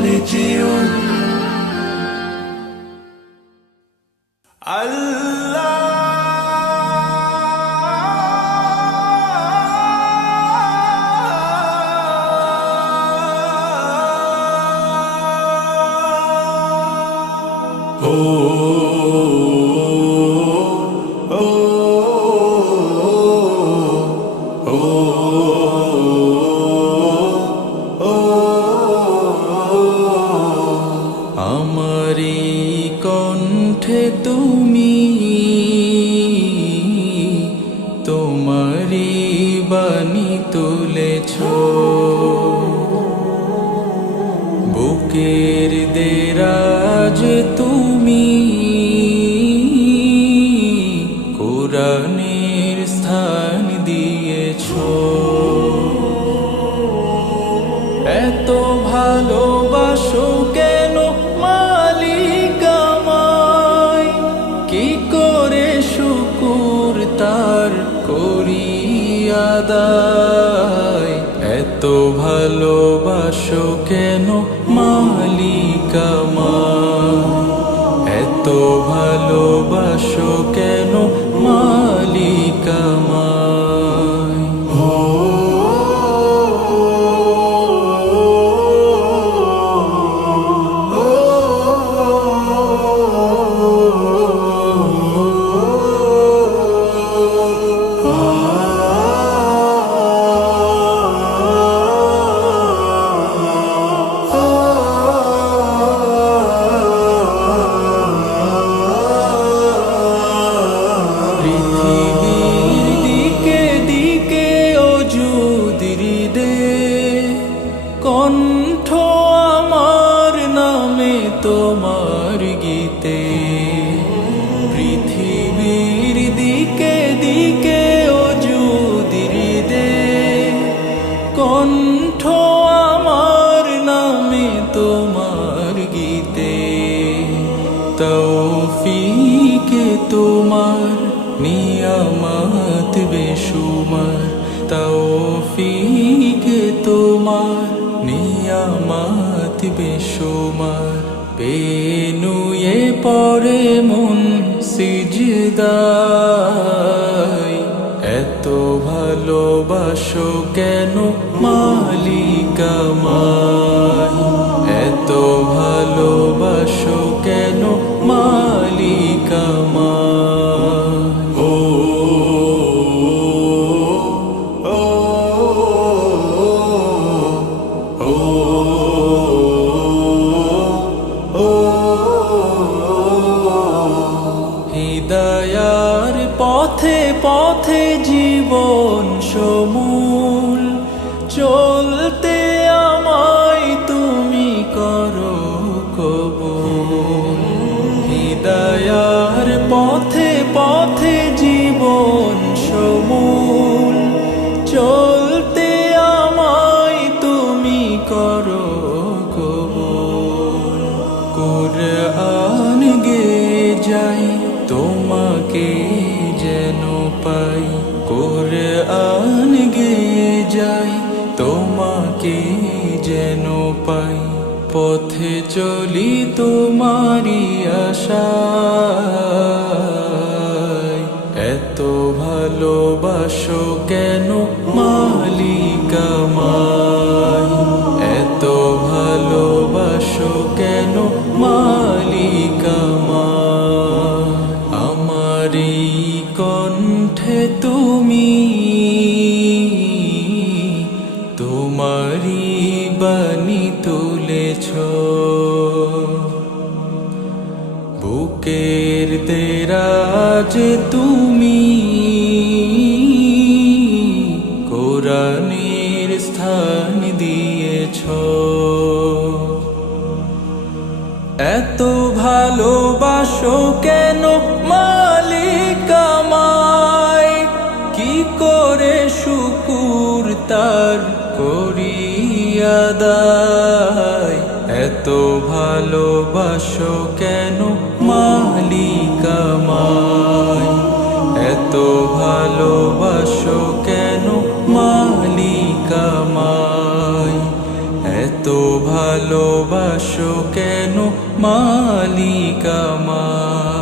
বলে যেও আমারি কণ্ঠে তুমি তোমারি বাণী তুলেছ, বুকের দেরাজ তুমি কোরআনের স্থান দিয়েছ। এত ভালোবাসো কেন মালিক আমায়, কি করে শুকুর তার করি আদায়। এত ভালোবাসো কেন মালিক আমায়, এত ভালোবাসো কেন মালিক আমায়। কণ্ঠ আমার নামে তোমার গীতে, পৃথিবীর দিকে দিকে ওজুদির দে। কণ্ঠ আমার নামে তোমার গীতে, তৌফিকে তোমার নিয়ামত বেশুমার। তৌফিকে তোমার নিয়ামত বেশুমার। পেনুয়ে পড়ে মন সিজদায়, এত ভালোবাসো কেন মালিক আমায়, এত ভালোবাসো কেন মালিক আমায়। হিদায়ার পথে পথে জীবন সমূল, চলতে আমায় তুমি করো কবুল। হিদায়ার পথে পথে জীবন সমূল, চলতে আমায় তুমি করো কবুল। কুরআন গেয়ে যাই তোমাকে যেন পাই, কুরআন গেয়ে যাই তোমাকে যেন পাই। পথে চলি তোমারি আশায়, এত ভালোবাসো কেন মালিক আমায়, এত ভালোবাসো কেন মালিক আমায়। আমারি কণ্ঠে তুমি তোমারি বাণী তুলেছ, বুকের দেরাজ তুমি কোরআনের স্থান দিয়েছ। এত ভালোবাসো কেন মালিক আমায়, কি করে শুকুর তার করি আদায়। এত ভালোবাসো কেন মালিক আমায়, এত ভালোবাসো কেন মালিক আমায়, এত এত ভালোবাসো কেন মালিক আমায়।